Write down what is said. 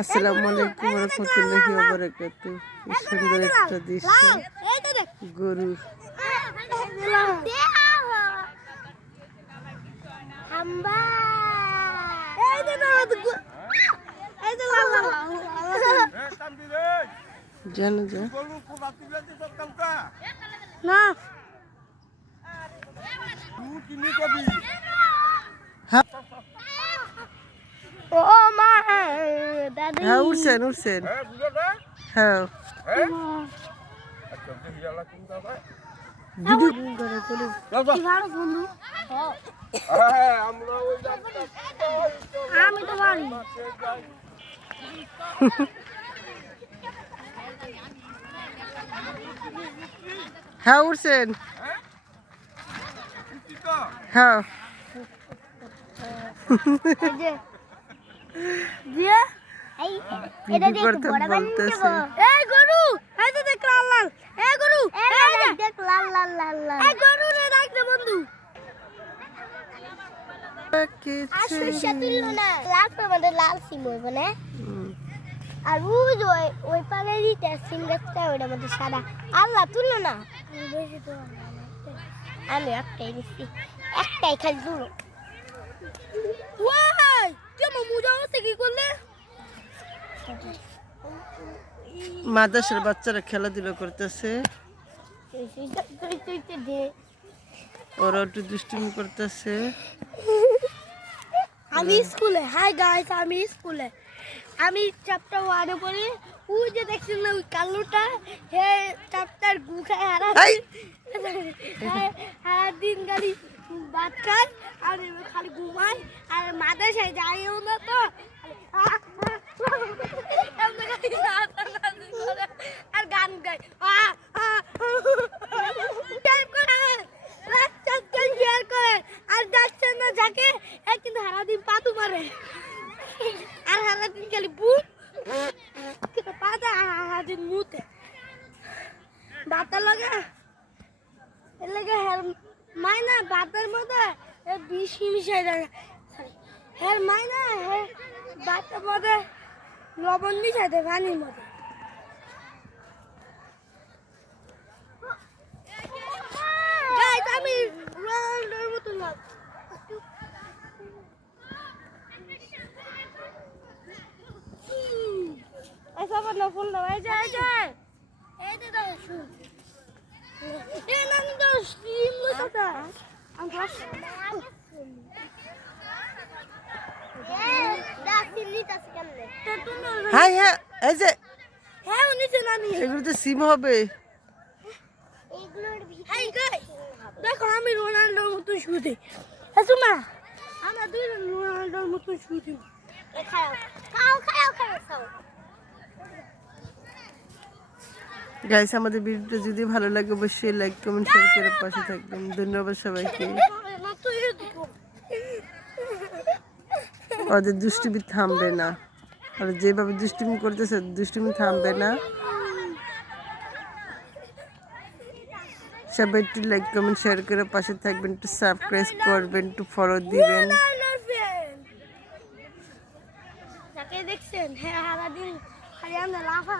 আসসালামু আলাইকুম ওয়া রাহমাতুল্লাহি ওয়া বারাকাতুহু। কি সুন্দর একটা দৃশ্য, গরু। জানো যা না ও মা দাদি হ্যাঁ উঠছেন হ্যাঁ ভিডিও করে করে বন্ধু আমি তো পারি হ্যাঁ উঠছেন হ্যাঁ দিয়ে এই এটা ভিডিও করতে বলতেছে। এই গরু এই তো দেখ লাল লাল এই গরু এই দেখ লাল লাল লাল লাল এই গরু রে দেখ না বন্ধু আশুষা তুললো না লাল পর মানে লাল সিম হইব না আর ওই পালেরই সিম গাছটা ওইটার মধ্যে সাদা আল্লাহ তুললো না আমি একটাই নিচ্ছি একটাই খালি তুলো ওয়াই কেমন মজা হচ্ছে কি করলে মাদ্রাসার বাচ্চারা খেলাধুলা করতেছে, ওরা একটু দুষ্টুমি করতেছে। আমি স্কুলে হাই গাইস আমি স্কুলে আমি চ্যাপ্টার 1 এ পড়ি ওই যে দেখছেন না ওই কালোটা হে চ্যাপ্টার গু খায় হারা দিন গাড়ি ভাত খায় আর খালি ঘুমায় আর মাদ্রাসায় যাইও না তো আর গান গায় আর যাচ্ছে না যাকে কিন্তু সারাদিন পাতু মারে আর সারাদিন খালি বুট পাতা সারাদিন মুতে বাতা লাগে এর লাগে মাইনা বাতার মধ্যে বিষ মিশাই দেয় হ্যাঁ মাইনা হ্যাঁ বাতার মধ্যে লবণ মিশাই দেয় পানির মধ্যে আমি রোনাল্ডোর মতো লাগ ऐसा करना फुल ना ऐसे ऐसे ऐसे तो शुरू ये ना तो स्ट्रीम में था हम क्लास হ্যাঁ হ্যাঁ এই যে হ্যাঁ উনি তো নানি এগুলো তো সিম হবে। হাই গাইস দেখো আমি রোনাল্ডোর মতো শুতে আসুমা আমরা দুই রোনাল্ডোর মতো শুতে খাও খাও খাও খাও গাইস আমাদের ভিডিওটা যদি ভালো লাগে অবশ্যই লাইক কমেন্ট শেয়ার করে পাশে থাকবেন। ধন্যবাদ সবাইকে। ওদের দুষ্টুমি থামবে না, আর যেভাবে দুষ্টুমি করতেছে দুষ্টুমি থামবে না। সবাই একটু লাইক কমেন্ট শেয়ার করে পাশে থাকবেন, একটু সাবস্ক্রাইব করবেন, একটু ফলো দিবেন। দেখছেন হ্যাঁ সারাদিন খালি আমরা লাফা